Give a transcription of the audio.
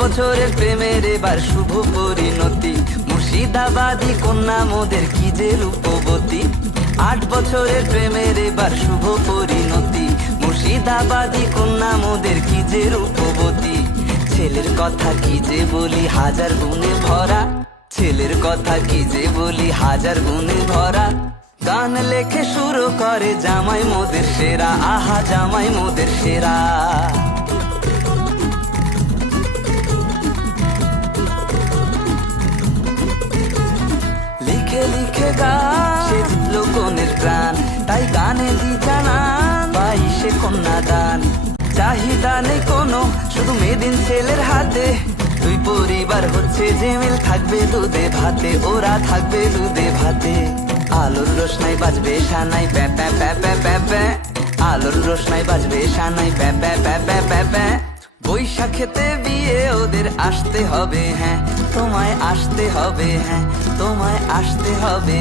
বছরের প্রেমের এবার শুভ পরিণতি, মুর্শিদাবাদী কন্যা মোদের কি যে রূপবতী। 8 বছরের প্রেমের এবার শুভ পরিণতি, মুর্শিদাবাদী কন্যা মোদের কি যে রূপবতী। ছেলের কথা কি যে বলি হাজার গুণে ভরা, ছেলের কথা কি যে বলি হাজার গুণে ভরা। গান লেখে শুরু করে জামাই মোদের সেরা, আহা জামাই মোদের সেরা। লিখে লিখে গান সে জিতলো কনের প্রাণ, তাই গানে দি জানান 22-এ কন্যাদান। চাহিদা নেই কোনো, শুধু মেদিন ছেলের হাতে। দুই পরিবার হচ্ছে জেমিল, থাকবে দুধে ভাতে, ওরা থাকবে দুধে ভাতে। আলোর রোশনাই বাজবে শানাই প্যা প্যা প্যা প্যা প্যা প্যা, আলোর রোশনাই বাজবে শানাই প্যা প্যা প্যা প্যা প্যা প্যা। বৈশাখেতে বিয়ে ওদের, আসতে হবে হ্যাঁ তোমায় আসতে হবে, হ্যাঁ তোমায় আসতে হবে।